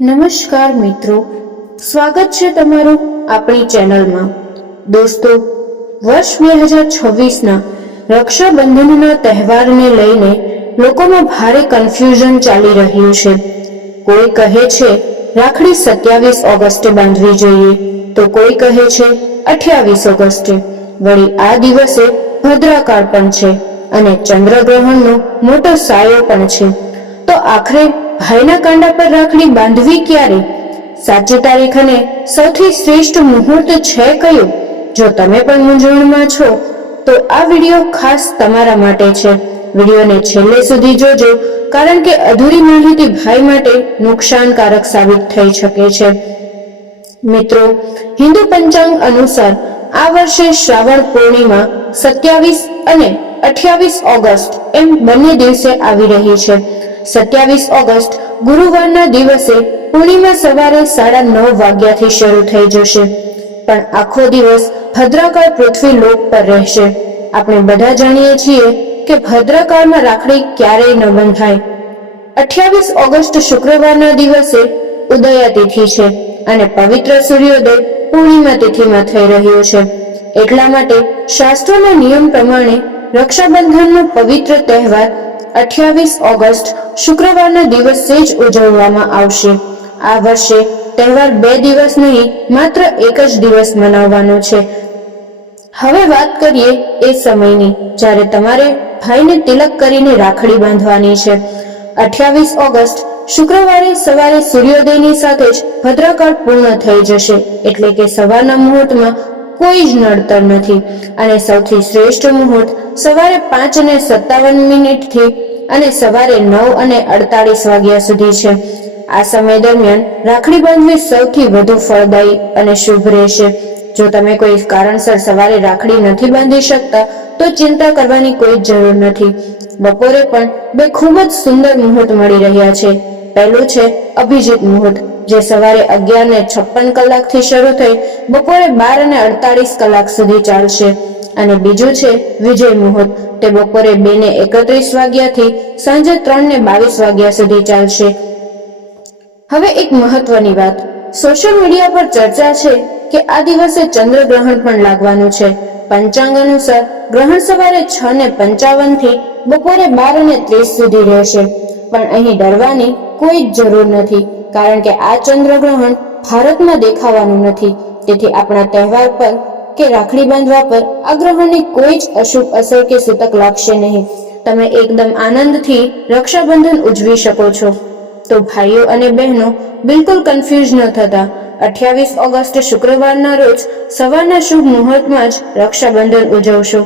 નમસ્કાર મિત્રો, સ્વાગત છે તમારું આપણી ચેનલમાં। દોસ્તો, વર્ષ 2026ના રક્ષાબંધનના તહેવારને લઈને લોકોમાં ભારે કન્ફ્યુઝન ચાલી રહ્યું છે। કોઈ કહે છે રાખડી 27 ઓગસ્ટે બાંધવી જોઈએ, તો કોઈ કહે છે 28 ઓગસ્ટે। વળી આ દિવસે ભદ્રાકાળ પણ છે અને ચંદ્રગ્રહણનો મોટો સાયો પણ છે। તો આખરે ભાઈના કાંડા પર રાખડી બાંધવી ક્યારે? સાચી તારીખ અને સૌથી શ્રેષ્ઠ મુહૂર્ત છે કયું? જો તમે પણ મૂંઝવણમાં છો તો આ વિડીયો ખાસ તમારા માટે છે। વિડીયોને છેલ્લે સુધી જોજો, કારણ કે અધૂરી માહિતી ભાઈ માટે નુકસાનકારક સાબિત થઈ શકે છે। મિત્રો, હિન્દુ પંચાંગ અનુસાર આ વર્ષે શ્રાવણ પૂર્ણિમા 27 અને 28 ઓગસ્ટ એમ બંને દિવસે આવી રહી છે। 27 ઓગસ્ટ ગુરુવારના દિવસે પૂર્ણિમા સવારે 9:30 વાગ્યાથી શરૂ થઈ જશે, પણ આખો દિવસ ભદ્રાકાળ પૃથ્વી લોક પર રહેશે। આપણે બધા જાણીએ છીએ કે ભદ્રાકાળમાં રાખડી ક્યારેય ન બંધાય। 28 ઓગસ્ટ શુક્રવારના દિવસે ઉદયા તિથિ છે અને પવિત્ર સૂર્યોદય પૂર્ણિમા તિથિમાં થઈ રહ્યો છે। એટલા માટે શાસ્ત્રોના નિયમ પ્રમાણે રક્ષાબંધનનો પવિત્ર તહેવાર 28 ઓગસ્ટ શુક્રવારના દિવસે જ ઉજવવામાં આવશે। આ વર્ષે તહેવાર 2 દિવસ નહીં, માત્ર એક જ દિવસ મનાવવાનો છે। હવે વાત કરીએ એ સમયની જ્યારે તમારે ભાઈને તિલક કરીને રાખડી બાંધવાની છે। 28 ઓગસ્ટ શુક્રવારે સવારે સૂર્યોદયની સાથે જ ભદ્રાકાળ પૂર્ણ થઈ જશે, એટલે કે સવારના મુહૂર્તમાં કોઈ જ નડતર નથી અને સૌથી શ્રેષ્ઠ મુહૂર્ત સવારે 5:57 થી અને સવારે 9:48 વાગ્યા સુધી છે। આ સમય દરમિયાન રાખડી બાંધવી સૌથી વધુ ફળદાયી અને શુભ રહેશે। જો તમે કોઈ કારણસર સવારે રાખડી નથી બાંધી શકતા તો ચિંતા કરવાની કોઈ જરૂર નથી। બપોરે પણ બે ખૂબ જ સુંદર મુહૂર્ત મળી રહ્યા છે। પહેલું છે અભિજીત મુહૂર્ત, જે સવારે 11:56 કલાકથી શરૂ થઈ બપોરે 12:48 સુધી ચાલશે, અને બીજું છે વિજય મુહૂર્ત, તે બપોરે 2:31 વાગ્યાથી સાંજે 3:22 વાગ્યા સુધી ચાલશે। હવે એક મહત્વની વાત, સોશિયલ મીડિયા પર ચર્ચા છે કે આ દિવસે ચંદ્રગ્રહણ પણ લાગવાનું છે। પંચાંગ અનુસાર ગ્રહણ સવારે 6:55 થી બપોરે 12:30 સુધી રહેશે, પણ અહીં ડરવાની કોઈ જ જરૂર નથી, કારણ કે આ ચંદ્રગ્રહણ ભારતમાં દેખાવાનું નથી। તેથી આપણા તહેવાર પર કે રાખડી બાંધવા પર આ ગ્રહણની કોઈ જ અશુભ અસર કે સૂતક લાગશે નહીં। તમે એકદમ આનંદથી રક્ષાબંધન ઉજવી શકો છો। તો ભાઈઓ અને બહેનો, બિલકુલ કન્ફ્યુઝ ન થતા, 28 ઓગસ્ટ શુક્રવારના રોજ સવારના શુભ મુહૂર્તમાં જ રક્ષાબંધન ઉજવશો।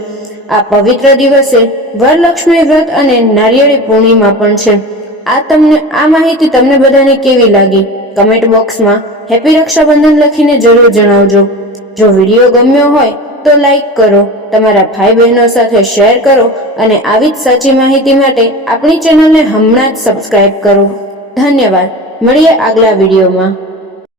આ પવિત્ર દિવસે વરલક્ષ્મી વ્રત અને નારિયેળી પૂર્ણિમા પણ છે। આ માહિતી તમને બધાને કેવી લાગી? કમેન્ટ બોક્સમાં હેપી રક્ષાબંધન લખીને જરૂર જણાવજો। જો વિડીયો ગમ્યો હોય તો લાઈક કરો, તમારા ભાઈ બહેનો સાથે શેર કરો અને આવી જ સાચી માહિતી માટે આપણી ચેનલને હમણાં જ સબસ્ક્રાઇબ કરો। ધન્યવાદ। મળીએ આગલા વિડીયોમાં।